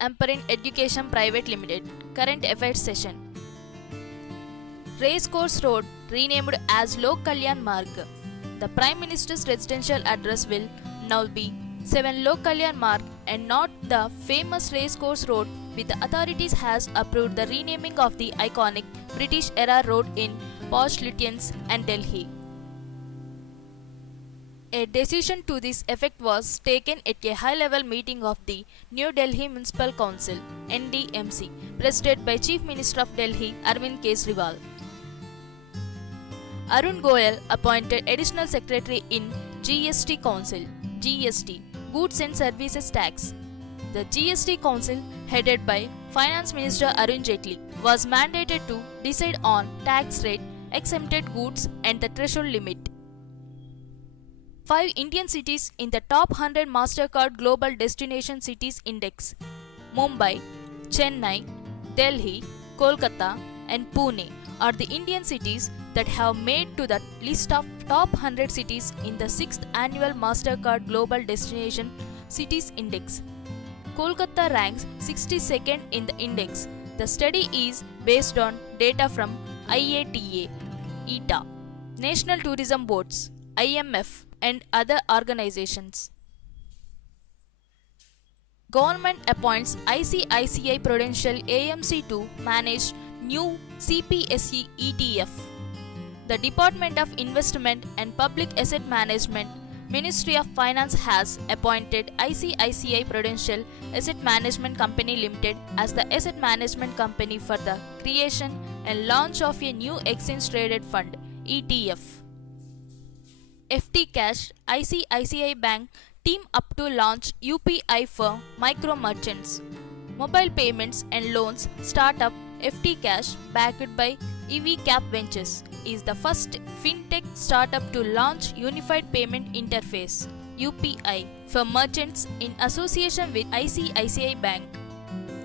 Amperin Education Private Limited. Current Affairs Session. Racecourse Road renamed as Lok Kalyan Marg. The Prime Minister's residential address will now be 7 Lok Kalyan Marg and not the famous Racecourse Road, with the authorities has approved the renaming of the iconic British era road in posh Lutyens and Delhi. A decision to this effect was taken at a high-level meeting of the New Delhi Municipal Council (NDMC), presided by Chief Minister of Delhi Arvind Kejriwal. Arun Goyal appointed Additional Secretary in GST Council (GST) Goods and Services Tax. The GST Council, headed by Finance Minister Arun Jaitley, was mandated to decide on tax rate, exempted goods, and the threshold limit. 5 Indian cities in the top 100 MasterCard Global Destination Cities Index: Mumbai, Chennai, Delhi, Kolkata, and Pune are the Indian cities that have made to the list of top 100 cities in the 6th annual MasterCard Global Destination Cities Index. Kolkata ranks 62nd in the index. The study is based on data from IATA, ETA, National Tourism Boards, IMF, and other organizations. Government appoints ICICI Prudential AMC to manage new CPSC ETF. The Department of Investment and Public Asset Management, Ministry of Finance has appointed ICICI Prudential Asset Management Company Limited as the asset management company for the creation and launch of a new exchange-traded fund (ETF). FT Cash ICICI Bank team up to launch UPI for micro merchants. Mobile payments and loans startup FT Cash, backed by EVCap Ventures, is the first fintech startup to launch Unified Payment Interface (UPI) for merchants in association with ICICI Bank.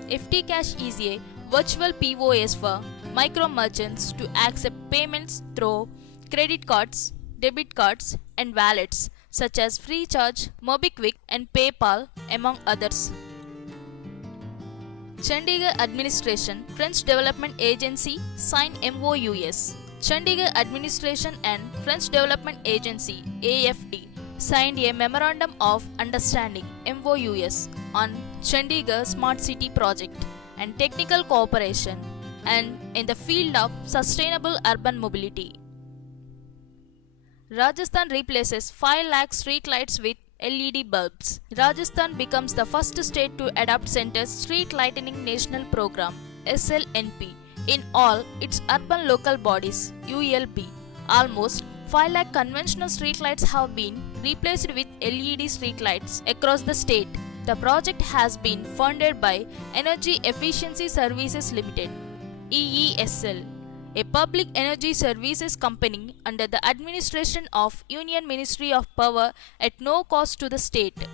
FT Cash is a virtual POS for micro merchants to accept payments through credit cards, debit cards, and wallets such as Freecharge, MobiKwik, and PayPal, among others. Chandigarh Administration French Development Agency signed MOUs. Chandigarh Administration and French Development Agency (AFD) signed a Memorandum of Understanding (MOUs) on Chandigarh Smart City project and technical cooperation and in the field of sustainable urban mobility. Rajasthan replaces 5 lakh street lights with LED bulbs. Rajasthan becomes the first state to adopt Centre's Street Lightening National Program (SLNP) in all its urban local bodies (ULB). Almost 5 lakh conventional street lights have been replaced with LED street lights across the state. The project has been funded by Energy Efficiency Services Limited (EESL), a public energy services company under the administration of Union Ministry of Power at no cost to the state.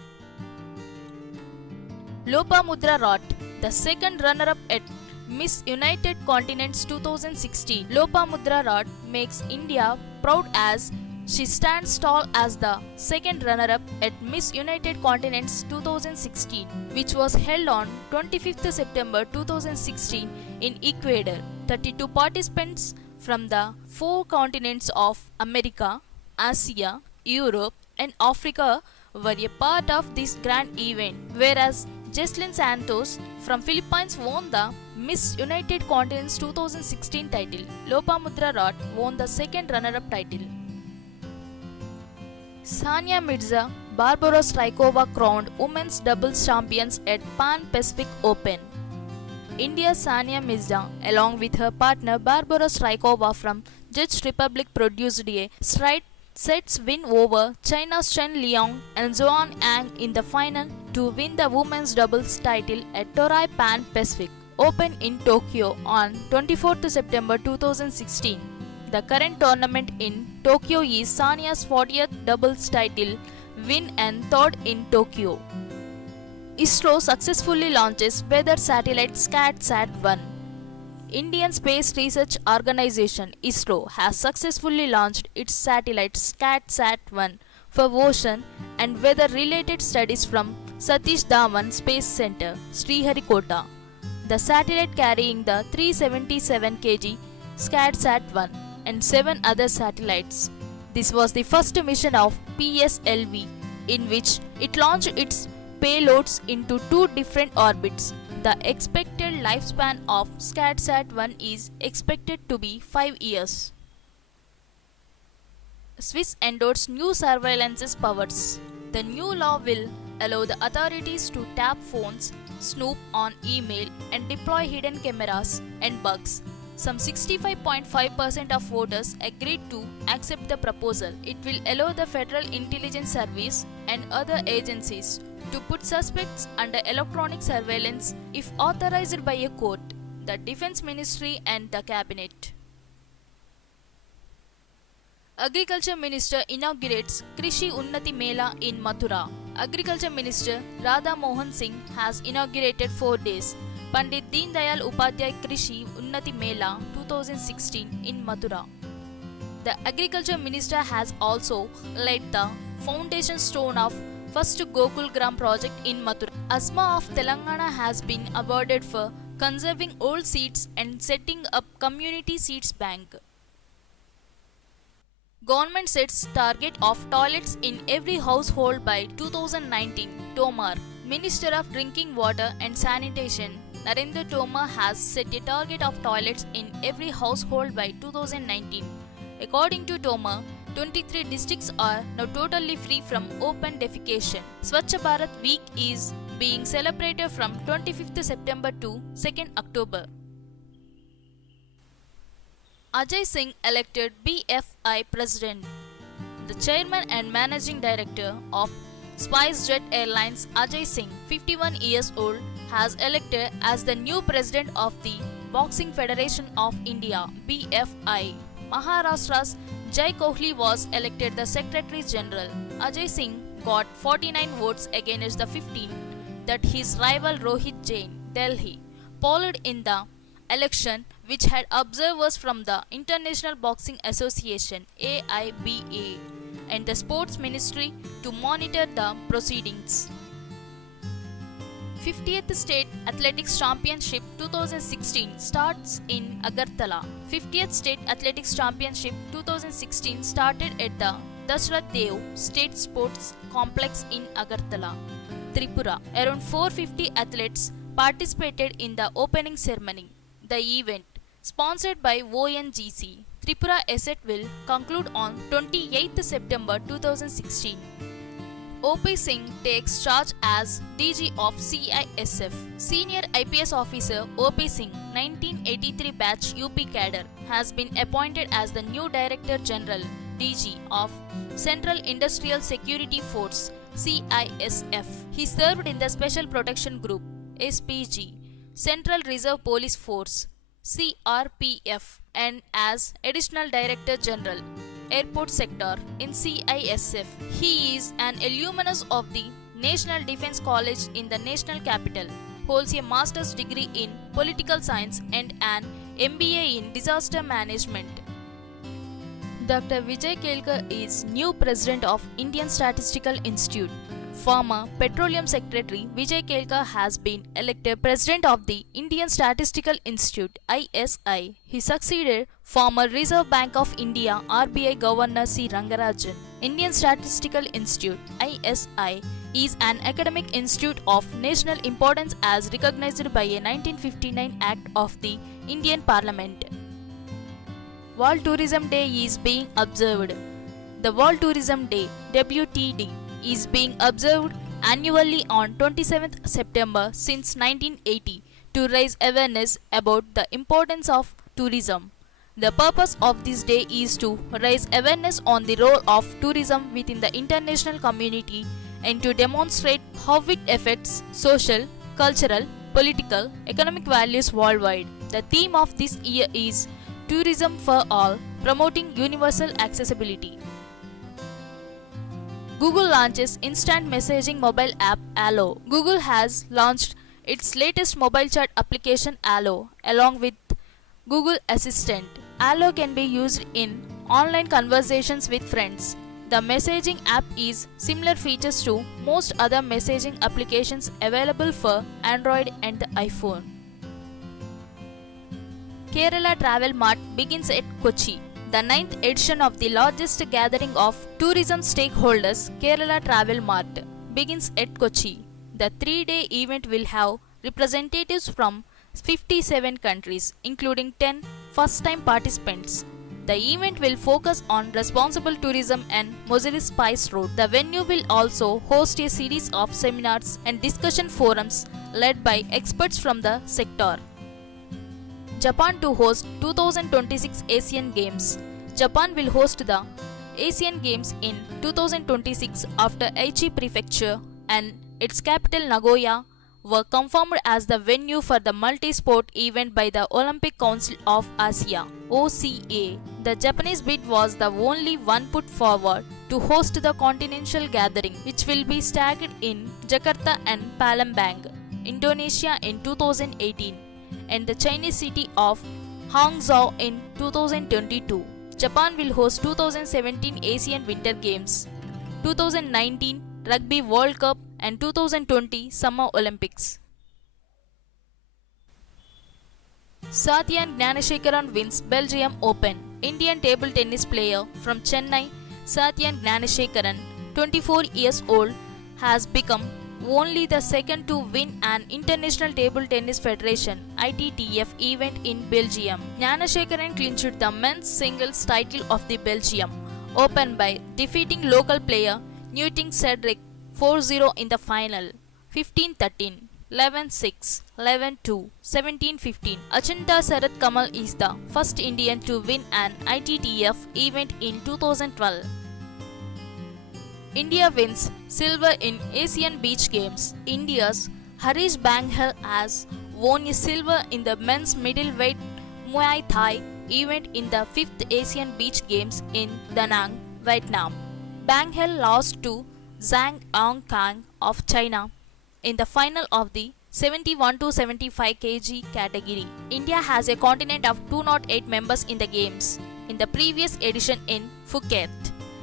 Lopamudra Rot, the second runner-up at Miss United Continents 2016. Lopamudra Rot makes India proud as she stands tall as the second runner-up at Miss United Continents 2016, which was held on 25th September 2016 in Ecuador. 32 participants from the 4 continents of America, Asia, Europe, and Africa were a part of this grand event, whereas Jesslyn Santos from Philippines won the Miss United Continents 2016 title. Lopamudra Rot won the second runner-up title. Sania Mirza, Barbara Strykova crowned women's doubles champions at Pan Pacific Open. India's Sania Mirza, along with her partner Barbara Strykova from Czech Republic, produced a straight sets win over China's Chen Liang and Zhuan Yang in the final to win the women's doubles title at Torai Pan Pacific Open in Tokyo on 24th September 2016. The current tournament in Tokyo is Sania's 40th doubles title win and third in Tokyo. ISRO successfully launches weather satellite SCAT-SAT-1. Indian Space Research Organization (ISRO) has successfully launched its satellite SCAT-SAT-1 for ocean and weather-related studies from Satish Dhawan Space Center, Sriharikota. The satellite carrying the 377 kg SCADSat-1 and 7 other satellites. This was the first mission of PSLV in which it launched its payloads into 2 different orbits. The expected lifespan of SCADSat-1 is expected to be 5 years. Swiss endorses new surveillance powers. The new law will allow the authorities to tap phones, snoop on email, and deploy hidden cameras and bugs. Some 65.5% of voters agreed to accept the proposal. It will allow the Federal Intelligence Service and other agencies to put suspects under electronic surveillance if authorized by a court, the Defense Ministry and the Cabinet. Agriculture Minister inaugurates Krishi Unnati Mela in Mathura. Agriculture Minister Radha Mohan Singh has inaugurated 4 days Pandit Deen Dayal Upadhyay Krishi Unnati Mela 2016 in Mathura. The Agriculture Minister has also laid the foundation stone of first Gokul Gram project in Mathura. ASMA of Telangana has been awarded for conserving old seeds and setting up community seeds bank. Government sets target of toilets in every household by 2019. Tomar, Minister of Drinking Water and Sanitation, Narendra Tomar has set a target of toilets in every household by 2019. According to Tomar, 23 districts are now totally free from open defecation. Swachh Bharat Week is being celebrated from 25th September to 2nd October. Ajay Singh elected BFI President. The Chairman and Managing Director of SpiceJet Airlines, Ajay Singh, 51 years old, has elected as the new President of the Boxing Federation of India, BFI. Maharashtra's Jai Kohli was elected the Secretary General. Ajay Singh got 49 votes against the 15 that his rival Rohit Jain, Delhi, polled in the election, which had observers from the International Boxing Association AIBA and the Sports Ministry to monitor the proceedings. 50th State Athletics Championship 2016 starts in Agartala. 50th State Athletics Championship 2016 started at the Dashrath Dev State Sports Complex in Agartala, Tripura. Around 450 athletes participated in the opening ceremony. The event, sponsored by ONGC, Tripura Asset, will conclude on 28th September 2016. OP Singh takes charge as DG of CISF. Senior IPS officer OP Singh, 1983 batch UP cadre, has been appointed as the new Director General DG of Central Industrial Security Force CISF. He served in the Special Protection Group SPG, Central Reserve Police Force CRPF, and as Additional Director General Airport Sector in CISF. He is an alumnus of the National Defence College in the National Capital, holds a master's degree in Political Science and an MBA in Disaster Management. Dr. Vijay Kelkar is new President of Indian Statistical Institute. Former Petroleum Secretary Vijay Kelkar has been elected President of the Indian Statistical Institute ISI. He succeeded former Reserve Bank of India RBI Governor C. Rangarajan. Indian Statistical Institute ISI is an academic institute of national importance as recognized by a 1959 Act of the Indian Parliament. World Tourism Day is being observed. The World Tourism Day WTD is being observed annually on 27th September since 1980 to raise awareness about the importance of tourism. The purpose of this day is to raise awareness on the role of tourism within the international community and to demonstrate how it affects social, cultural, political, economic values worldwide. The theme of this year is Tourism for All, promoting universal accessibility. Google launches instant messaging mobile app Allo. Google has launched its latest mobile chat application Allo along with Google Assistant. Allo can be used in online conversations with friends, The messaging app is similar features to most other messaging applications available for Android and the iPhone. Kerala Travel Mart begins at Kochi. The ninth edition of the largest gathering of tourism stakeholders, Kerala Travel Mart, begins at Kochi. The 3-day event will have representatives from 57 countries, including 10 first-time participants. The event will focus on responsible tourism and Mozilla Spice Road. The venue will also host a series of seminars and discussion forums led by experts from the sector. Japan to host 2026 Asian Games. Japan will host the Asian Games in 2026 after Aichi Prefecture and its capital Nagoya were confirmed as the venue for the multi-sport event by the Olympic Council of Asia (OCA). The Japanese bid was the only one put forward to host the continental gathering, which will be staggered in Jakarta and Palembang, Indonesia in 2018 and the Chinese city of Hangzhou in 2022. Japan will host 2017 Asian Winter Games, 2019 Rugby World Cup and 2020 Summer Olympics. Satyan Gnanashekaran wins Belgium Open. Indian table tennis player from Chennai, Satyan Gnanashekaran, 24 years old, has become only the second to win an International Table Tennis Federation (ITTF) event in Belgium. Gnanashekaran clinched the men's singles title of the Belgium Open by defeating local player Newton Cedric 4-0 in the final, 15-13, 11-6, 11-2, 17-15. Achanta Sarath Kamal is the first Indian to win an ITTF event in 2012. India wins silver in Asian Beach Games. India's Harish Banghel has won a silver in the men's middleweight Muay Thai event in the 5th Asian Beach Games in Da Nang, Vietnam. Banghel lost to Zhang Yongkang of China in the final of the 71 to 75 kg category. India has a contingent of 208 members in the games. In the previous edition in Phuket,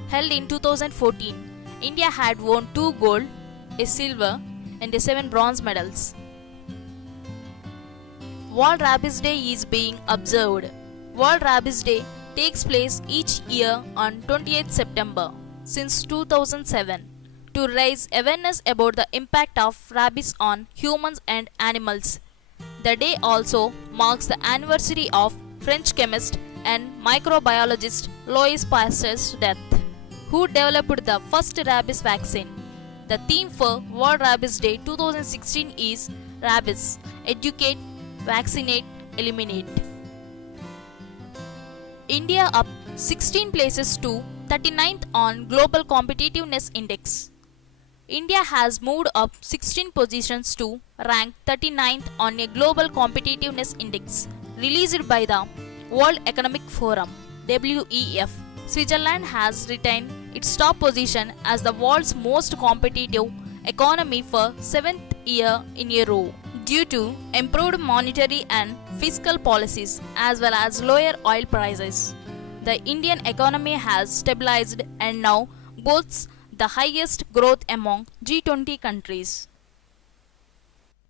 held in 2014, India had won 2 gold, a silver, and 7 bronze medals. World Rabies Day is being observed. World Rabies Day takes place each year on 28th September since 2007 to raise awareness about the impact of rabies on humans and animals. The day also marks the anniversary of French chemist and microbiologist Louis Pasteur's death, who developed the first rabies vaccine. The theme for World Rabies Day 2016 is Rabies: Educate, Vaccinate, Eliminate. India up 16 places to 39th on Global Competitiveness Index. India has moved up 16 positions to rank 39th on a Global Competitiveness Index released by the World Economic Forum (WEF). Switzerland has retained its top position as the world's most competitive economy for 7th year in a row due to improved monetary and fiscal policies as well as lower oil prices. The Indian economy has stabilized and now boasts the highest growth among G20 countries.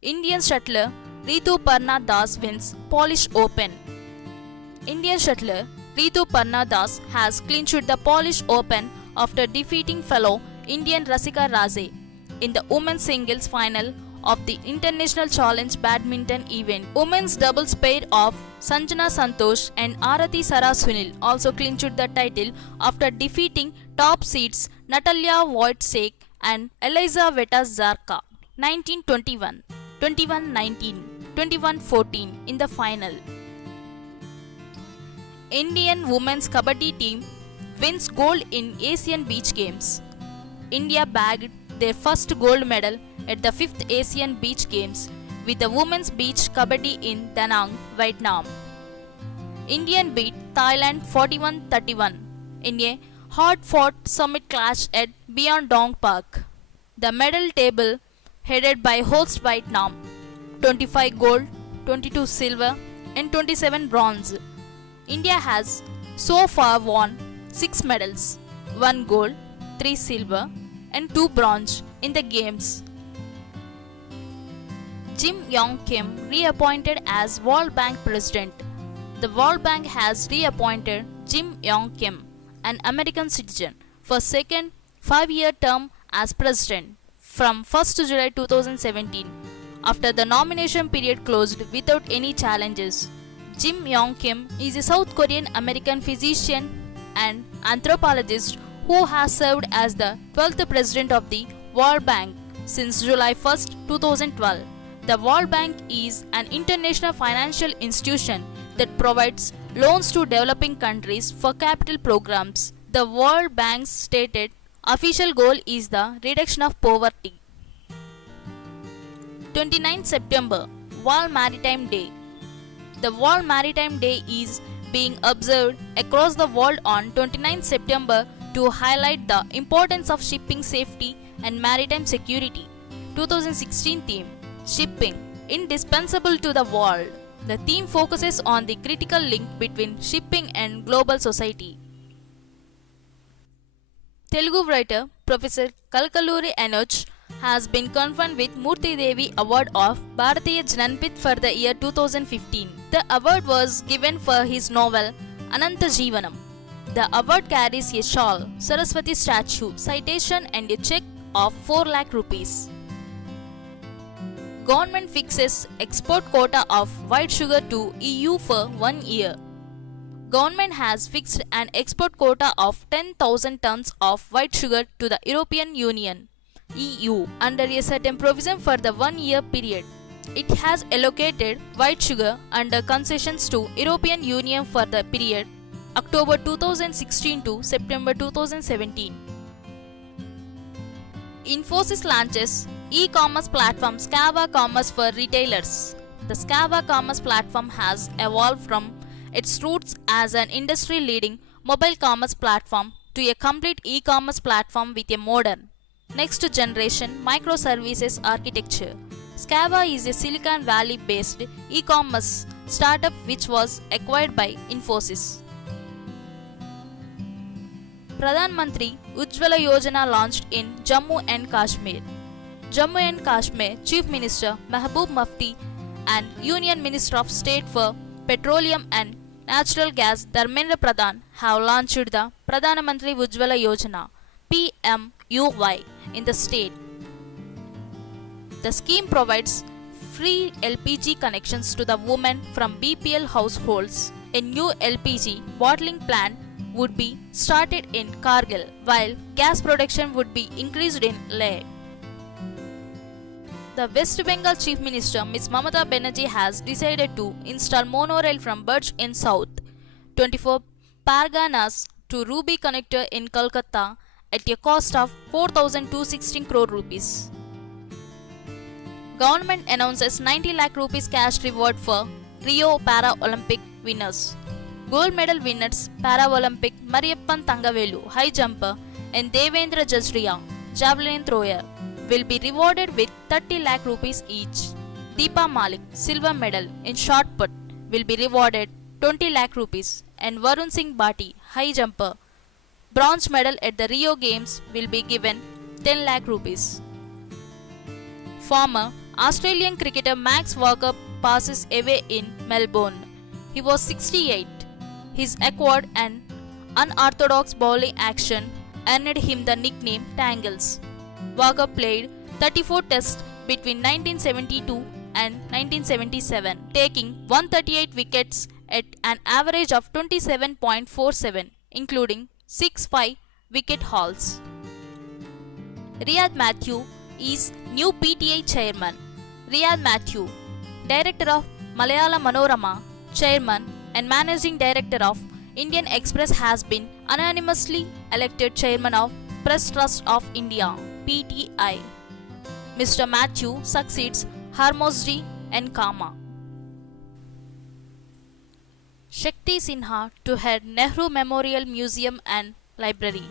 Indian shuttler Rituparna Das wins Polish Open. Indian shuttler Rituparna Das has clinched the Polish Open after defeating fellow Indian Rasika Raze in the women's singles final of the International Challenge Badminton event. Women's doubles pair of Sanjana Santosh and Arati Sara Sunil also clinched the title after defeating top seeds Natalia Wojcik and Eliza Vetazarka 19-21, 21-19, 21-14 in the final. Indian women's kabaddi team wins gold in Asian Beach Games. India bagged their first gold medal at the 5th Asian Beach Games with the women's beach kabaddi in Da Nang, Vietnam. Indian beat Thailand 41-31 in a hard-fought summit clash at Myeongdong Park. The medal table headed by host Vietnam, 25 gold, 22 silver and 27 bronze. India has so far won 6 medals, 1 gold, 3 silver and 2 bronze in the games. Jim Yong Kim reappointed as World Bank President. The World Bank has reappointed Jim Yong Kim, an American citizen, for second 5-year term as president from 1st July 2017 after the nomination period closed without any challenges. Jim Yong Kim is a South Korean American physician and anthropologist who has served as the 12th president of the World Bank since July 1, 2012. The World Bank is an international financial institution that provides loans to developing countries for capital programs. The World Bank's stated official goal is the reduction of poverty. 29 September, World Maritime Day. The World Maritime Day is being observed across the world on 29 September to highlight the importance of shipping safety and maritime security. 2016 theme: Shipping, indispensable to the world. The theme focuses on the critical link between shipping and global society. Telugu writer Professor Kalkaluri Anuj has been conferred with Murthy Devi Award of Bharatiya Jananpith for the year 2015. The award was given for his novel Ananta Jeevanam. The award carries a shawl, Saraswati statue, citation and a check of 4 lakh rupees. Government fixes export quota of white sugar to EU for 1 year. Government has fixed an export quota of 10,000 tons of white sugar to the European Union (EU) under a certain provision for the 1-year period. It has allocated white sugar under concessions to European Union for the period October 2016 to September 2017. Infosys launches e-commerce platform Scava Commerce for retailers. The Scava Commerce platform has evolved from its roots as an industry-leading mobile commerce platform to a complete e-commerce platform with a modern, next-generation microservices architecture. Scava is a Silicon Valley-based e-commerce startup which was acquired by Infosys. Pradhan Mantri Ujjwala Yojana launched in Jammu and Kashmir. Jammu and Kashmir Chief Minister Mehboob Mufti and Union Minister of State for Petroleum and Natural Gas Dharmendra Pradhan have launched the Pradhan Mantri Ujjwala Yojana (PMUY) in the state. The scheme provides free LPG connections to the women from BPL households. A new LPG bottling plant would be started in Kargil, while gas production would be increased in Leh. The West Bengal Chief Minister Ms. Mamata Banerjee has decided to install monorail from Burj in South 24 Parganas to Ruby Connector in Kolkata at a cost of 4,216 crore rupees. Government announces 90 lakh rupees cash reward for Rio Para-Olympic winners. Gold medal winners Para-Olympic Mariyappan Thangavelu, high jumper, and Devendra Jajriya, javelin thrower, will be rewarded with 30 lakh rupees each. Deepa Malik, silver medal in shot put, will be rewarded 20 lakh rupees, and Varun Singh Bhati, high jumper, bronze medal at the Rio Games, will be given 10 lakh rupees. Former Australian cricketer Max Walker passes away in Melbourne. He was 68. His awkward and unorthodox bowling action earned him the nickname Tangles. Walker played 34 tests between 1972 and 1977, taking 138 wickets at an average of 27.47, including 6 5-wicket hauls. Riyad Mathew is new PTI chairman. Riyad Mathew, director of Malayalam Manorama, chairman and managing director of Indian Express, has been unanimously elected chairman of Press Trust of India (PTI). Mr. Mathew succeeds Harmozji and Kama. Shakti Sinha to head Nehru Memorial Museum and Library.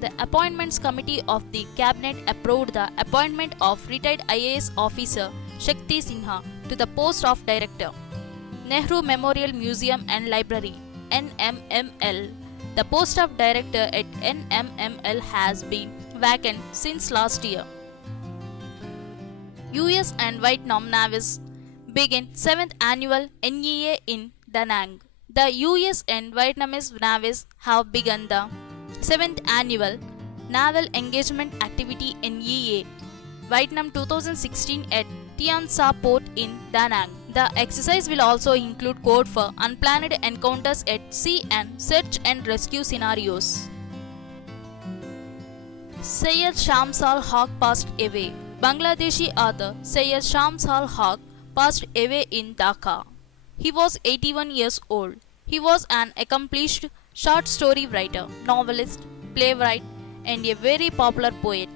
The Appointments Committee of the Cabinet approved the appointment of retired IAS officer Shakti Sinha to the post of Director, Nehru Memorial Museum and Library (NMML). The post of director at NMML has been vacant since last year. US and Vietnam navies begin 7th annual NEA in Da Nang. The US and Vietnamese navies have begun the 7th annual Naval Engagement Activity NEA Vietnam 2016 at Tian Sa Port in Da Nang. The exercise will also include code for unplanned encounters at sea and search and rescue scenarios. Syed Shamsal Haq passed away. Bangladeshi author Syed Shamsal Haq passed away in Dhaka. He was 81 years old. He was an accomplished short story writer, novelist, playwright, and a very popular poet.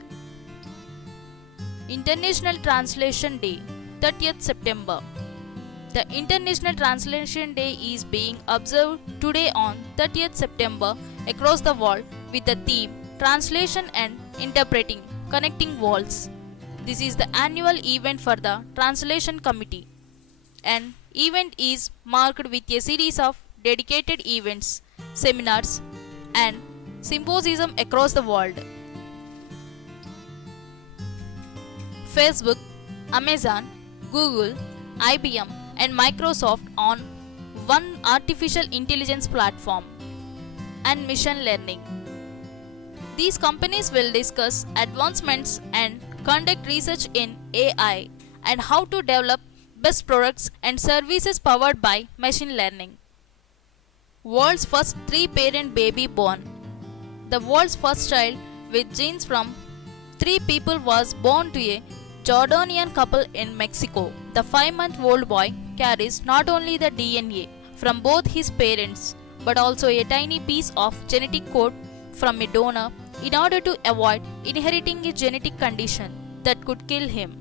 International Translation Day, 30th September. The International Translation Day is being observed today on 30th September across the world with the theme Translation and Interpreting, Connecting Worlds. This is the annual event for the Translation Committee. An event is marked with a series of dedicated events, seminars, and symposiums across the world. Facebook, Amazon, Google, IBM, and Microsoft on one artificial intelligence platform and machine learning. These companies will discuss advancements and conduct research in AI and how to develop best products and services powered by machine learning. World's first three-parent baby born. The world's first child with genes from three people was born to a Jordanian couple in Mexico. The 5-month-old boy carries not only the DNA from both his parents but also a tiny piece of genetic code from a donor in order to avoid inheriting a genetic condition that could kill him.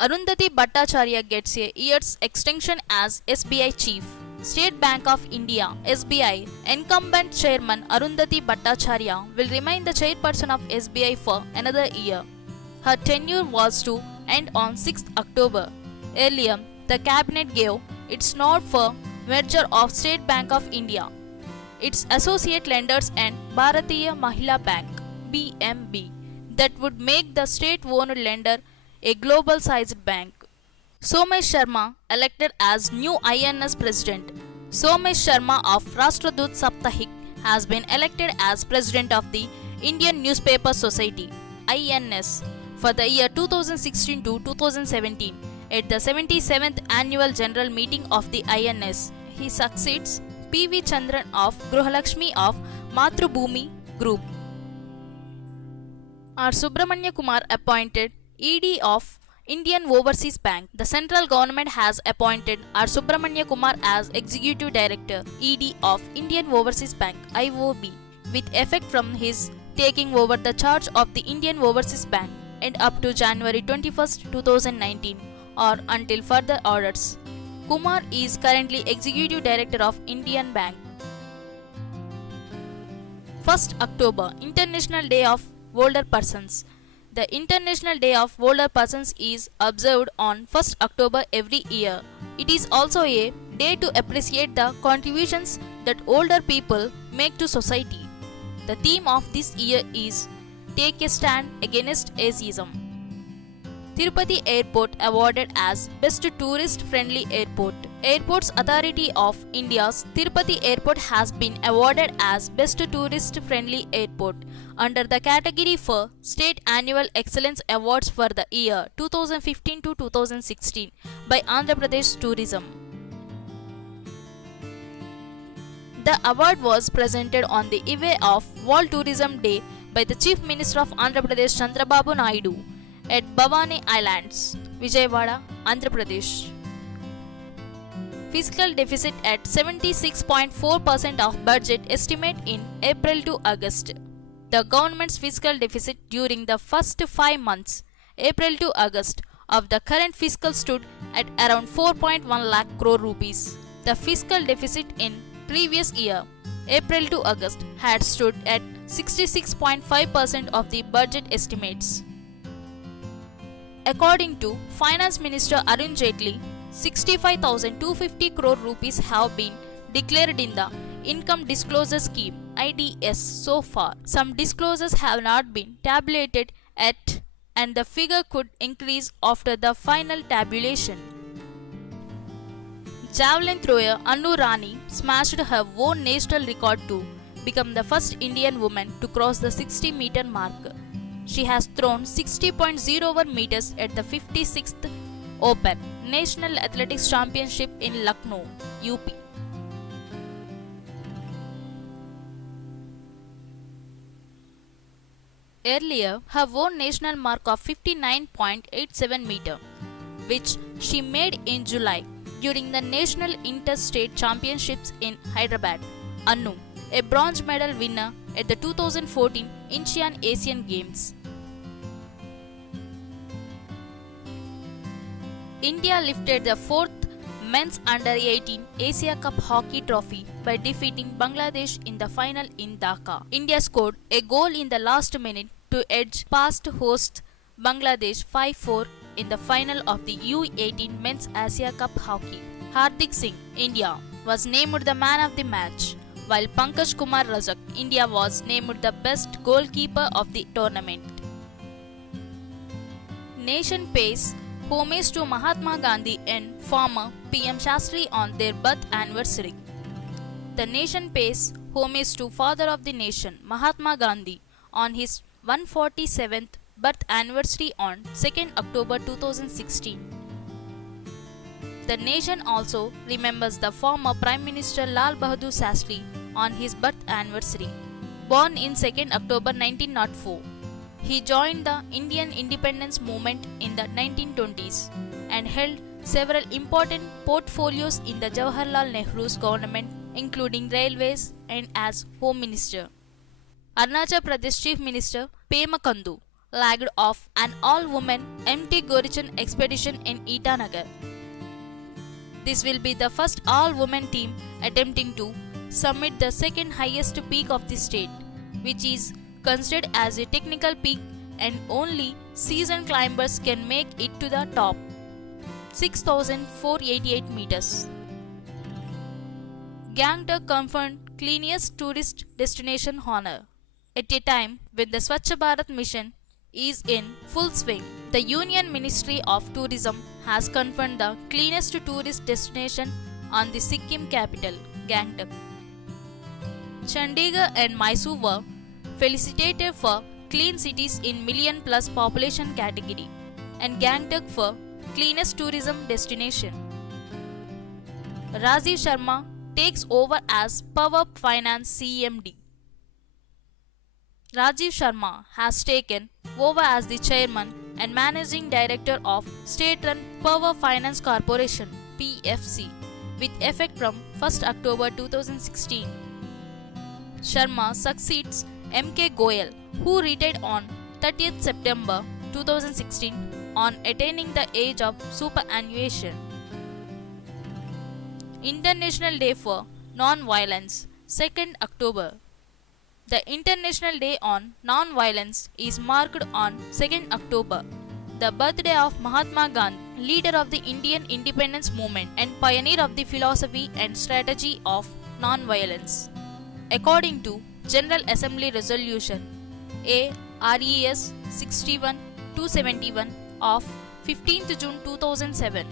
Arundhati Bhattacharya gets a year's extension as SBI chief. State Bank of India (SBI) incumbent chairman Arundhati Bhattacharya will remain the chairperson of SBI for another year. Her tenure was to end on 6th October. Earlier, the cabinet gave its nod for merger of State Bank of India, its associate lenders and Bharatiya Mahila Bank (BMB) that would make the state-owned lender a global-sized bank. Somesh Sharma elected as new INS president. Somesh Sharma of Rashtradoot Saptahik has been elected as president of the Indian Newspaper Society (INS) for the year 2016 to 2017 at the 77th annual general meeting of the INS. He succeeds P.V. Chandran of Gruhalakshmi of Matrubhumi Group. R. Subramanya Kumar appointed ED of Indian Overseas Bank. The central government has appointed R. Subramanya Kumar as Executive Director ED of Indian Overseas Bank (IOB) with effect from his taking over the charge of the Indian Overseas Bank and up to January 21, 2019 or until further orders. Kumar is currently Executive Director of Indian Bank. 1st October, International Day of Older Persons. The International Day of Older Persons is observed on 1st October every year. It is also a day to appreciate the contributions that older people make to society. The theme of this year is Take a Stand Against Ageism. Tirupati Airport awarded as Best Tourist Friendly Airport. Airports Authority of India's Tirupati Airport has been awarded as Best Tourist Friendly Airport under the category for State Annual Excellence Awards for the year 2015 to 2016 by Andhra Pradesh Tourism. The award was presented on the eve of World Tourism Day by the Chief Minister of Andhra Pradesh Chandrababu Naidu at Bhavani Islands, Vijayawada, Andhra Pradesh. Fiscal deficit at 76.4% of budget estimate in April to August. The government's fiscal deficit during the first 5 months, April to August, of the current fiscal stood at around 4.1 lakh crore rupees. The fiscal deficit in previous year, April to August, had stood at 66.5% of the budget estimates. According to Finance Minister Arun Jaitley, 65,250 crore rupees have been declared in the Income Disclosure Scheme (IDS) so far. Some disclosures have not been tabulated yet, and the figure could increase after the final tabulation. Javelin thrower Annu Rani smashed her own national record to become the first Indian woman to cross the 60-meter mark. She has thrown 60.01 meters at the 56th Open National Athletics Championship in Lucknow, UP. Earlier, her own national mark of 59.87 meter, which she made in July during the National Interstate Championships in Hyderabad. Annu, a bronze medal winner at the 2014 Incheon Asian Games. India lifted the fourth Men's Under-18 Asia Cup Hockey Trophy by defeating Bangladesh in the final in Dhaka. India scored a goal in the last minute to edge past host Bangladesh 5-4 in the final of the U18 Men's Asia Cup Hockey. Hardik Singh, India, was named the man of the match, while Pankaj Kumar Rajak, India, was named the best goalkeeper of the tournament. Nation pays homage to Mahatma Gandhi and former PM Shastri on their birth anniversary. The nation pays homage to Father of the Nation, Mahatma Gandhi, on his 147th birth anniversary on 2nd October 2016. The nation also remembers the former Prime Minister Lal Bahadur Shastri on his birth anniversary. Born in 2nd October 1904, he joined the Indian independence movement in the 1920s and held several important portfolios in the Jawaharlal Nehru's government, including railways and as Home Minister. Arunachal Pradesh Chief Minister Pema Khandu lagged off an all-women MT Gorichan expedition in Itanagar. This will be the first all-women team attempting to summit the second highest peak of the state, which is considered as a technical peak and only seasoned climbers can make it to the top, 6,488 meters. Gangtok confirmed cleanest tourist destination honor. At a time when the Swachh Bharat mission is in full swing, the Union Ministry of Tourism has confirmed the cleanest tourist destination on the Sikkim capital, Gangtok. Chandigarh and Mysore were felicitated for clean cities in million-plus population category, and Gangtok for cleanest tourism destination. Rajiv Sharma takes over as Power Finance CMD. Rajiv Sharma has taken over as the chairman and managing director of state-run Power Finance Corporation (PFC) with effect from 1st October 2016. Sharma succeeds M.K. Goyal, who retired on 30th September 2016 on attaining the age of superannuation. International Day for Non-Violence, 2nd October. The International Day on Non-Violence is marked on 2nd October, the birthday of Mahatma Gandhi, leader of the Indian independence movement and pioneer of the philosophy and strategy of non-violence. According to General Assembly Resolution ARES 61-271 of 15th June 2007,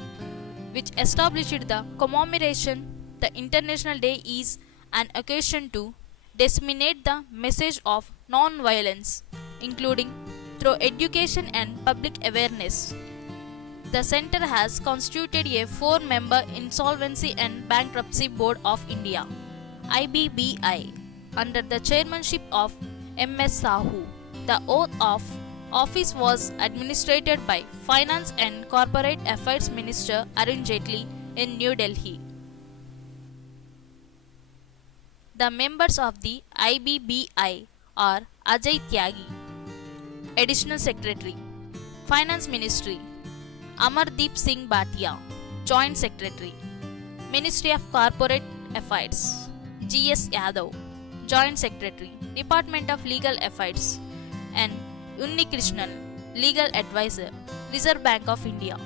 which established the commemoration, the International Day is an occasion to disseminate the message of non-violence, including through education and public awareness. The Centre has constituted a 4-member Insolvency and Bankruptcy Board of India (IBBI) under the chairmanship of M.S. Sahu. The oath of office was administered by Finance and Corporate Affairs Minister Arun Jaitley in New Delhi. The members of the IBBI are Ajay Tyagi, Additional Secretary, Finance Ministry, Amardeep Singh Bhatia, Joint Secretary, Ministry of Corporate Affairs, G.S. Yadav, Joint Secretary, Department of Legal Affairs, and Unni Krishnan, Legal Advisor, Reserve Bank of India.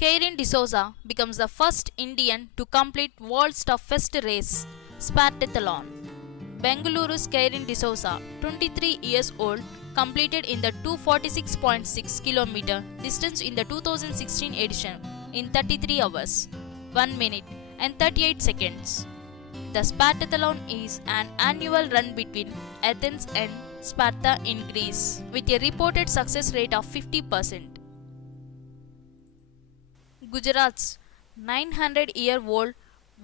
Keirin D'Souza becomes the first Indian to complete world's toughest race, Spartathlon. Bengaluru's Keirin D'Souza, 23 years old, completed in the 246.6 km distance in the 2016 edition in 33 hours, 1 minute and 38 seconds. The Spartathlon is an annual run between Athens and Sparta in Greece with a reported success rate of 50%. Gujarat's 900-year-old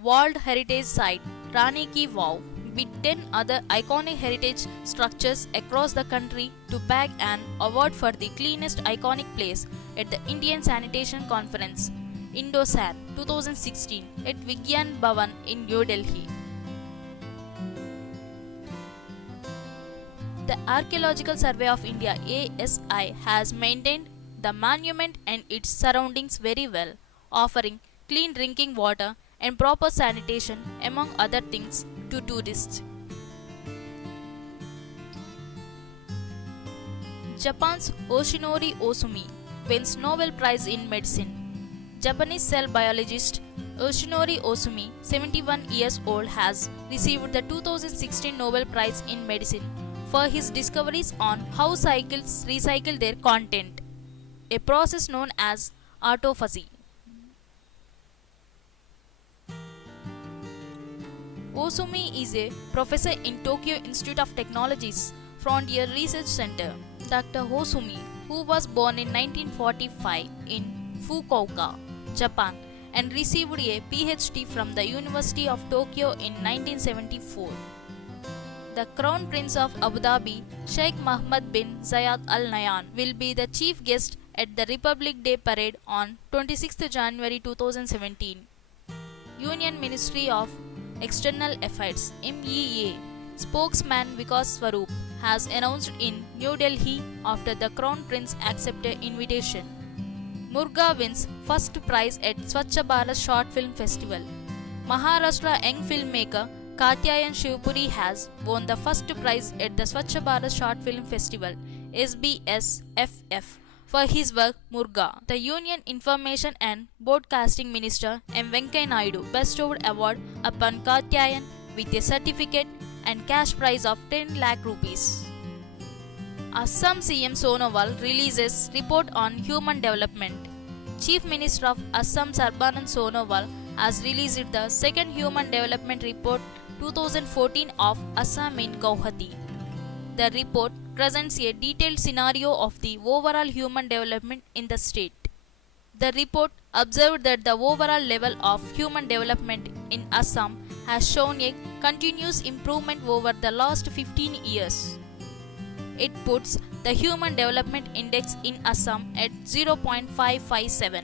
World Heritage Site Rani Ki Vav with 10 other iconic heritage structures across the country to bag an award for the cleanest iconic place at the Indian Sanitation Conference Indosan 2016 at Vigyan Bhavan in New Delhi. The Archaeological Survey of India ASI has maintained the monument and its surroundings very well, offering clean drinking water and proper sanitation among other things to tourists. Japan's Yoshinori Ohsumi wins Nobel Prize in Medicine. Japanese cell biologist Yoshinori Ohsumi, 71 years old, has received the 2016 Nobel Prize in Medicine for his discoveries on how cycles recycle their content, a process known as autophagy. Ohsumi is a professor in Tokyo Institute of Technology's Frontier Research Center. Dr. Ohsumi, who was born in 1945 in Fukuoka, Japan, and received a PhD from the University of Tokyo in 1974. The Crown Prince of Abu Dhabi, Sheikh Mohammed bin Zayed Al Nahyan, will be the chief guest at the Republic Day Parade on 26 January 2017. Union Ministry of External Affairs (MEA) spokesman Vikas Swarup has announced in New Delhi after the Crown Prince accepted invitation. Murga wins first prize at Swachh Bharat Short Film Festival. Maharashtra young filmmaker Katyayan Shivpuri has won the first prize at the Swachh Bharat Short Film Festival (SBSFF) for his work Murga. The Union Information and Broadcasting Minister M. Venkaiah Naidu bestowed award upon Katyayan with a certificate and cash prize of 10 lakh rupees. Assam CM Sonowal releases report on human development. Chief Minister of Assam Sarbanand Sonowal has released the second Human Development Report 2014 of Assam in Guwahati. The report presents a detailed scenario of the overall human development in the state. The report observed that the overall level of human development in Assam has shown a continuous improvement over the last 15 years. It puts the Human Development Index in Assam at 0.557.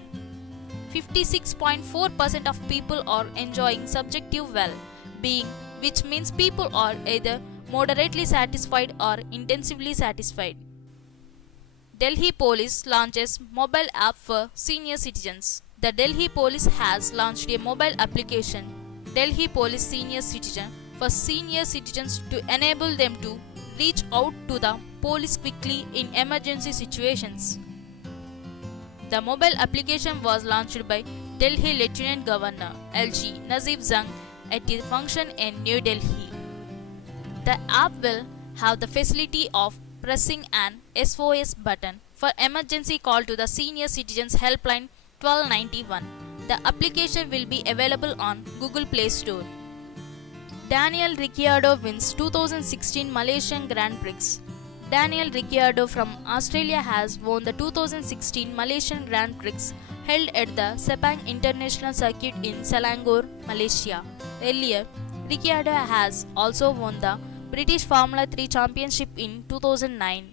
56.4% of people are enjoying subjective well-being, which means people are either moderately satisfied or intensively satisfied. Delhi Police launches mobile app for senior citizens. The Delhi Police has launched a mobile application, Delhi Police Senior Citizen, for senior citizens to enable them to reach out to the police quickly in emergency situations. The mobile application was launched by Delhi Lieutenant Governor LG Nazib Zang at a function in New Delhi. The app will have the facility of pressing an SOS button for emergency call to the Senior Citizens Helpline 1291. The application will be available on Google Play Store. Daniel Ricciardo wins 2016 Malaysian Grand Prix. Daniel Ricciardo from Australia has won the 2016 Malaysian Grand Prix held at the Sepang International Circuit in Selangor, Malaysia. Earlier, Ricciardo has also won the British Formula 3 Championship in 2009.